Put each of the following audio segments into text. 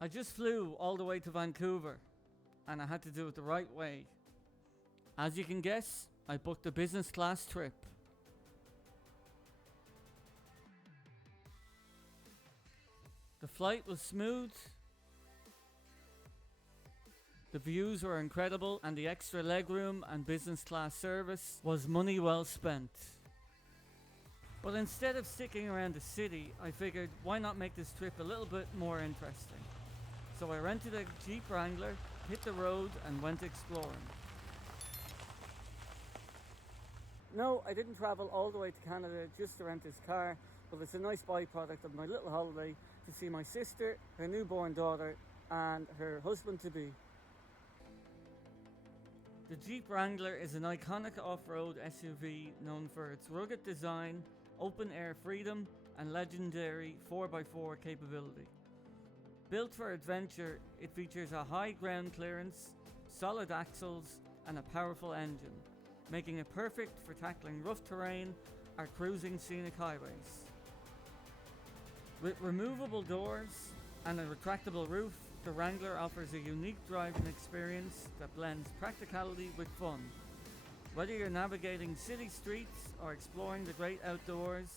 I just flew all the way to Vancouver, and I had to do it the right way. As you can guess, I booked a business class trip. The flight was smooth, the views were incredible, and the extra legroom and business class service was money well spent. But instead of sticking around the city, I figured why not make this trip a little bit more interesting. So I rented a Jeep Wrangler, hit the road, and went exploring. No, I didn't travel all the way to Canada just to rent this car, but it's a nice byproduct of my little holiday to see my sister, her newborn daughter, and her husband-to-be. The Jeep Wrangler is an iconic off-road SUV known for its rugged design, open-air freedom, and legendary 4x4 capability. Built for adventure, it features a high ground clearance, solid axles, and a powerful engine, making it perfect for tackling rough terrain or cruising scenic highways. With removable doors and a retractable roof, the Wrangler offers a unique driving experience that blends practicality with fun. Whether you're navigating city streets or exploring the great outdoors,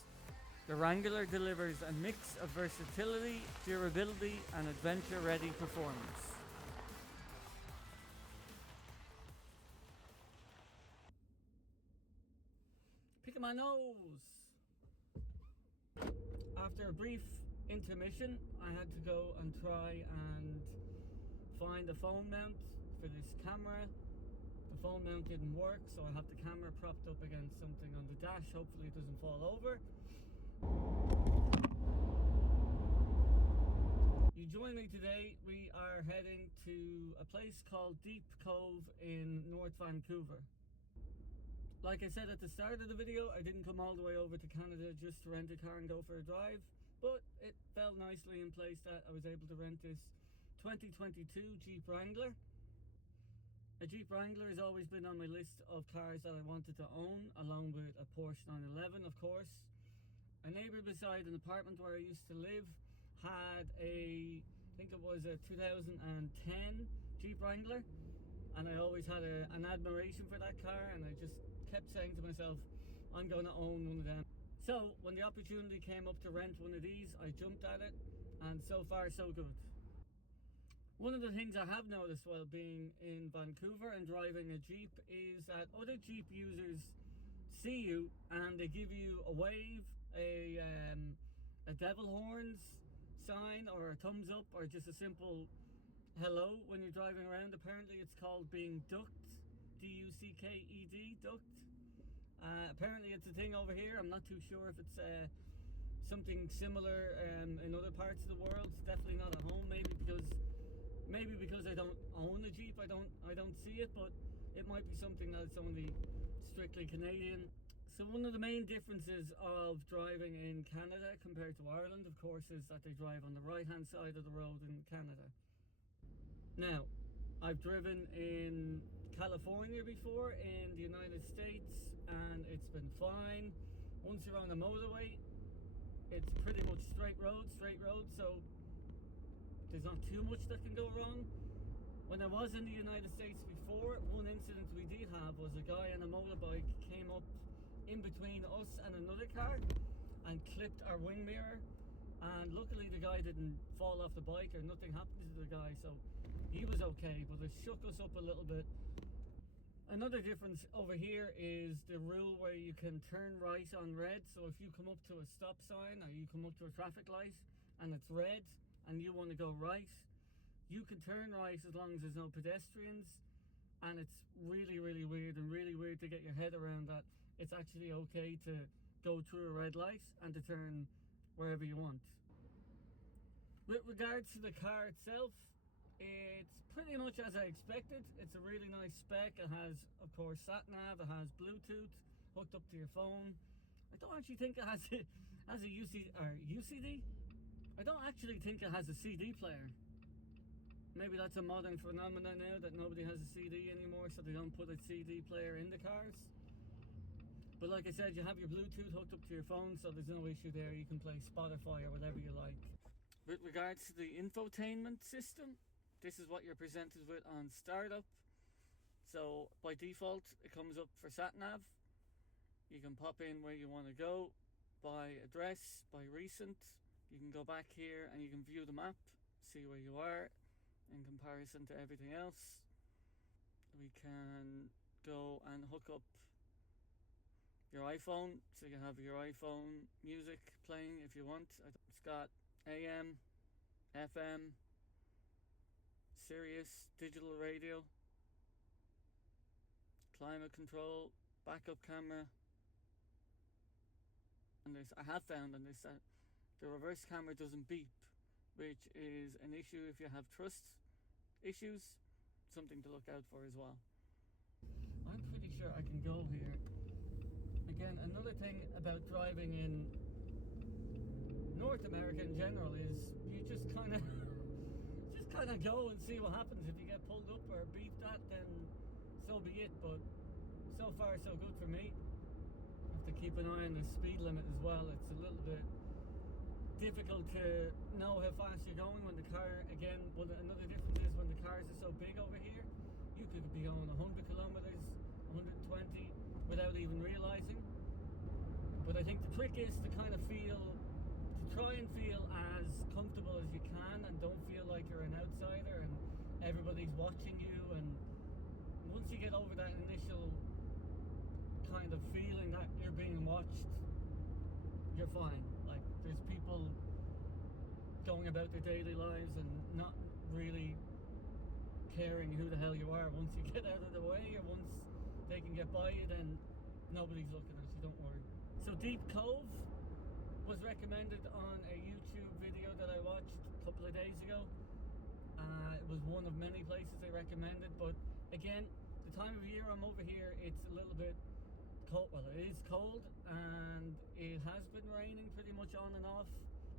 the Wrangler delivers a mix of versatility, durability, and adventure-ready performance. Picking my nose! After a brief intermission, I had to go and try and find a phone mount for this camera. The phone mount didn't work, so I have the camera propped up against something on the dash. Hopefully it doesn't fall over. You join me today. We are heading to a place called Deep Cove in North Vancouver. Like I said at the start of the video, I didn't come all the way over to Canada just to rent a car and go for a drive, but it fell nicely in place that I was able to rent this 2022 Jeep Wrangler. A Jeep Wrangler has always been on my list of cars that I wanted to own, along with a Porsche 911, of course. A neighbour beside an apartment where I used to live had I think it was a 2010 Jeep Wrangler, and I always had an admiration for that car, and I just kept saying to myself, I'm going to own one of them. So when the opportunity came up to rent one of these, I jumped at it, and so far so good. One of the things I have noticed while being in Vancouver and driving a Jeep is that other Jeep users see you and they give you a wave, a devil horns sign, or a thumbs up, or just a simple hello when you're driving around. Apparently it's called being ducked, D-U-C-K-E-D, ducked. Apparently it's a thing over here. I'm not too sure if it's something similar in other parts of the world. It's definitely not at home. Maybe because I don't own a Jeep, I don't see it, but it might be something that's only strictly Canadian. So one of the main differences of driving in Canada compared to Ireland, of course, is that they drive on the right hand side of the road in Canada. Now, I've driven in California before, in the United States, and it's been fine. Once you're on the motorway, it's pretty much straight road, so there's not too much that can go wrong. When I was in the United States before, one incident we did have was a guy on a motorbike came up in between us and another car and clipped our wing mirror, and luckily the guy didn't fall off the bike or nothing happened to the guy, so he was okay, but it shook us up a little bit. Another difference over here is the rule where you can turn right on red. So if you come up to a stop sign or you come up to a traffic light and it's red and you want to go right, you can turn right as long as there's no pedestrians. And it's really weird to get your head around that it's actually okay to go through a red light and to turn wherever you want. With regards to the car itself, it's pretty much as I expected. It's a really nice spec. It has, of course, sat nav. It has Bluetooth hooked up to your phone. I don't actually think it has a UCD. I don't actually think it has a CD player. Maybe that's a modern phenomenon now that nobody has a CD anymore, so they don't put a CD player in the cars. But like I said, you have your Bluetooth hooked up to your phone, so there's no issue there. You can play Spotify or whatever you like. With regards to the infotainment system, this is what you're presented with on startup. So by default it comes up for sat nav. You can pop in where you want to go, by address, by recent. You can go back here and you can view the map, see where you are in comparison to everything else. We can go and hook up your iPhone, so you can have your iPhone music playing if you want. It's got AM, FM, Sirius, digital radio, climate control, backup camera. And I have found on this that the reverse camera doesn't beep, which is an issue if you have trust issues. Something to look out for as well. I'm pretty sure I can go here. Again, another thing about driving in North America in general is you just kind of go and see what happens. If you get pulled up or beeped at, then so be it. But so far so good for me. I have to keep an eye on the speed limit as well. It's a little bit difficult to know how fast you're going when the car, again, well, another difference is when the cars are so big over here, you could be going 100 kilometers, 120 without even realizing. But I think the trick is to kind of try and feel as comfortable as you can and don't feel like you're an outsider and everybody's watching you. And once you get over that initial kind of feeling that you're being watched, you're fine. Like, there's people going about their daily lives and not really caring who the hell you are. Once you get out of the way, or once they can get by you, then nobody's looking at you, don't worry. So Deep Cove was recommended on a YouTube video that I watched a couple of days ago. It was one of many places they recommended, but again, the time of year I'm over here, it's a little bit cold. Well, it is cold, and it has been raining pretty much on and off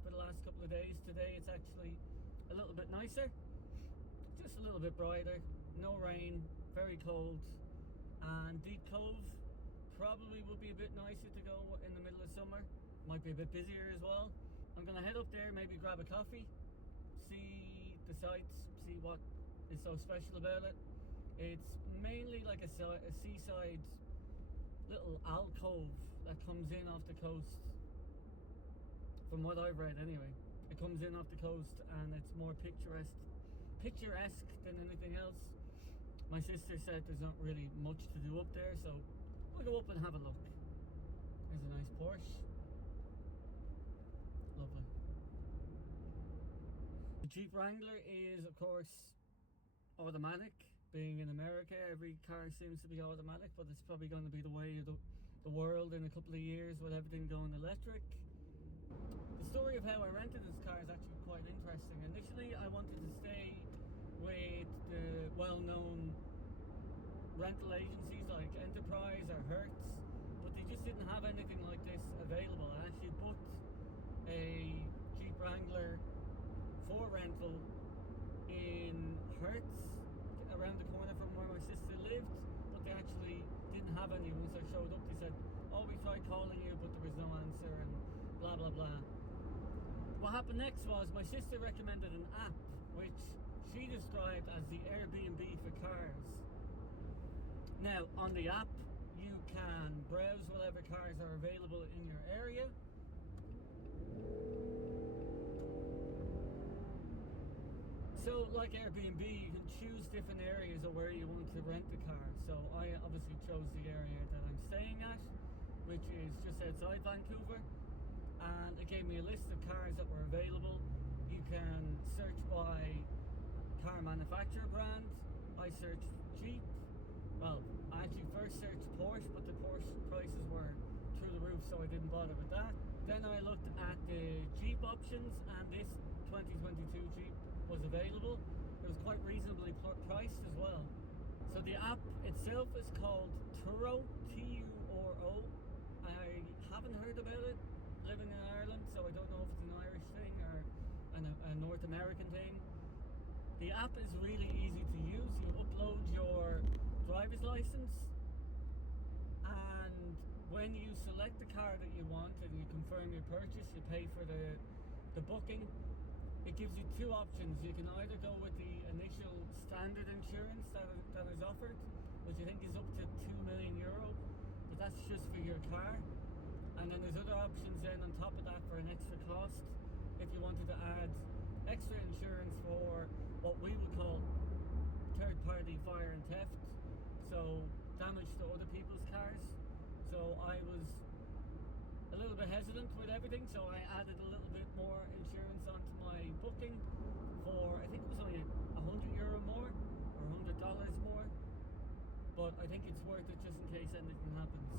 for the last couple of days. Today it's actually a little bit nicer, just a little bit brighter, no rain, very cold. And Deep Cove probably would be a bit nicer to go in the middle of summer. Might be a bit busier as well. I'm gonna head up there, maybe grab a coffee, see the sights, see what is so special about it. It's mainly like a seaside little alcove that comes in off the coast, from what I've read anyway. It comes in off the coast and it's more picturesque than anything else. My sister said there's not really much to do up there, so we'll go up and have a look. There's a nice Porsche. Lovely. The Jeep Wrangler is, of course, automatic. Being in America, every car seems to be automatic, but it's probably going to be the way of the world in a couple of years with everything going electric. The story of how I rented this car is actually quite interesting. Initially, I wanted to stay with the well-known rental agencies like Enterprise or Hertz, but they just didn't have anything like this available. I actually booked a Jeep Wrangler for rental in Hertz, around the corner from where my sister lived, but they actually didn't have any. Once I showed up, they said, oh, we tried calling you, but there was no answer, and blah blah blah. What happened next was my sister recommended an app which she described as the Airbnb for cars. Now, on the app, you can browse whatever cars are available in your area. So, like Airbnb, you can choose different areas of where you want to rent the car. So I obviously chose the area that I'm staying at, which is just outside Vancouver. And it gave me a list of cars that were available. You can search by car manufacturer brand. I searched Jeep. Well, I actually first searched Porsche, but the Porsche prices were through the roof, so I didn't bother with that. Then I looked at the Jeep options, and this 2022 Jeep was available. It was quite reasonably priced as well. So the app itself is called Turo, T-U-R-O. I haven't heard about it living in Ireland, so I don't know if it's an Irish thing or a North American thing. The app is really easy to use. You upload your driver's license, and when you select the car that you want and you confirm your purchase, you pay for the booking. it gives you two options. You can either go with the initial standard insurance that is offered, which I think is up to €2 million, but that's just for your car. And then there's other options then on top of that for an extra cost if you wanted to add extra insurance for what we would call third-party fire and theft, so damage to other people's cars. So I was a little bit hesitant with everything, so I added a little bit more insurance onto my booking for, I think it was only €100 more or $100 more, but I think it's worth it just in case anything happens.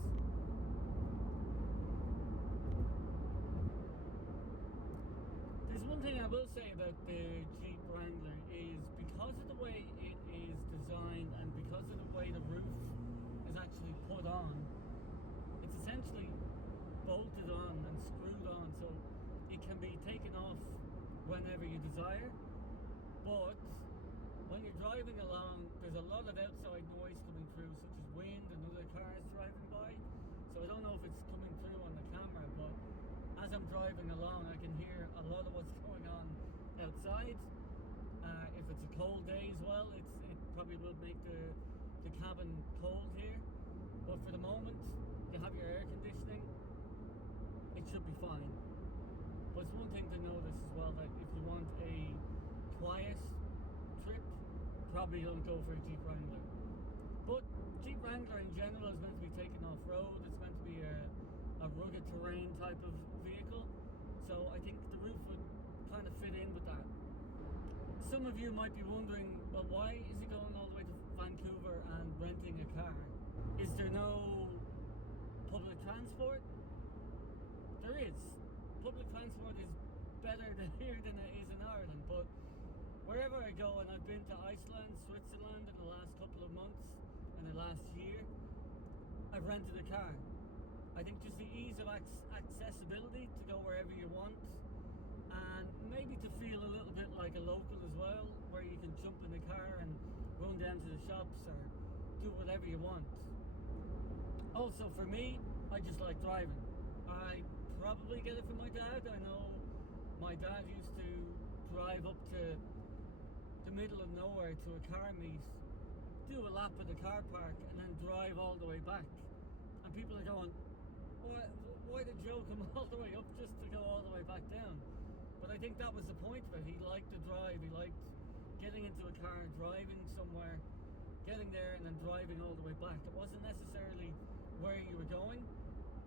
There's one thing I will say about the Jeep Wrangler is because of the way it is designed and because of the way the roof is actually put on, it's essentially bolted on and screwed on, so it can be taken off whenever you desire. But when you're driving along, there's a lot of outside noise coming through, such as wind and other cars driving by. So I don't know if it's coming through on the camera, but as I'm driving along, I can hear a lot of what's going on outside. If it's a cold day as well, it probably will make the cabin cold here. But for the moment, you have your air conditioning, it should be fine. But it's one thing to notice as well, that if you want a quiet trip, probably don't go for a Jeep Wrangler. But Jeep Wrangler in general is meant to be taken off-road. It's meant to be a rugged terrain type of vehicle, so I think the roof would kind of fit in with that. Some of you might be wondering, well, why is he going all the way to Vancouver and renting a car? Is there no public transport? There is. Public transport is better here than it is in Ireland, but wherever I go, and I've been to Iceland, Switzerland in the last couple of months and the last year, I've rented a car. I think just the ease of accessibility to go wherever you want, and maybe to feel a little bit like a local as well, where you can jump in the car and run down to the shops or do whatever you want. Also for me, I just like driving. I probably get it from my dad. I know my dad used to drive up to the middle of nowhere to a car meet, do a lap at the car park, and then drive all the way back. And people are going, why did Joe come all the way up just to go all the way back down? But I think that was the point of it. He liked to drive. He liked getting into a car, driving somewhere, getting there, and then driving all the way back. It wasn't necessarily where you were going,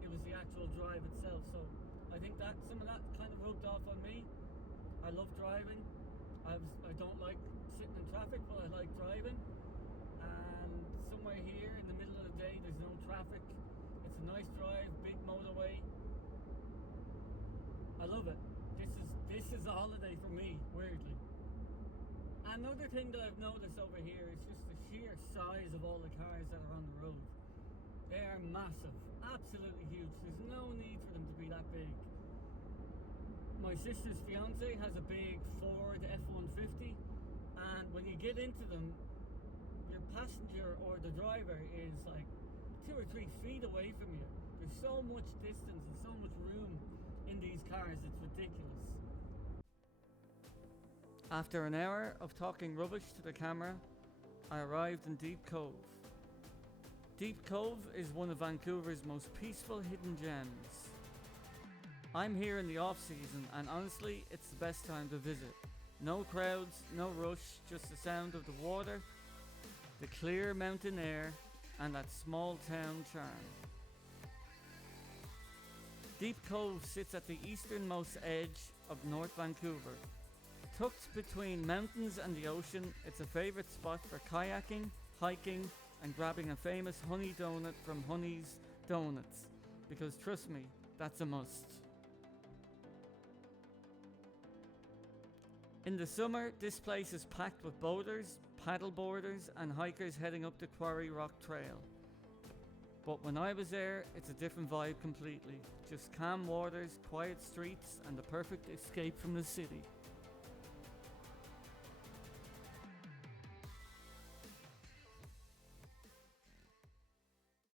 it was the actual drive itself. So I think that some of that kind of rubbed off on me. I love driving. I don't like sitting in traffic, but I like driving. And somewhere here in the middle of the day, there's no traffic. It's a nice drive, big motorway. I love it. This is a holiday for me, weirdly. Another thing that I've noticed over here is just the sheer size of all the cars that are on the road. They are massive, absolutely huge. There's no need for them to be that big. My sister's fiance has a big Ford F-150, and when you get into them, your passenger or the driver is like 2 or 3 feet away from you. There's so much distance and so much room in these cars, it's ridiculous. After an hour of talking rubbish to the camera, I arrived in Deep Cove. Deep Cove is one of Vancouver's most peaceful hidden gems. I'm here in the off-season, and honestly, it's the best time to visit. No crowds, no rush, just the sound of the water, the clear mountain air, and that small town charm. Deep Cove sits at the easternmost edge of North Vancouver. Tucked between mountains and the ocean, it's a favourite spot for kayaking, hiking, and grabbing a famous honey donut from Honey Doughnuts, because trust me, that's a must. In the summer, this place is packed with boaters, paddleboarders, and hikers heading up the Quarry Rock Trail. But when I was there, it's a different vibe completely. Just calm waters, quiet streets, and the perfect escape from the city.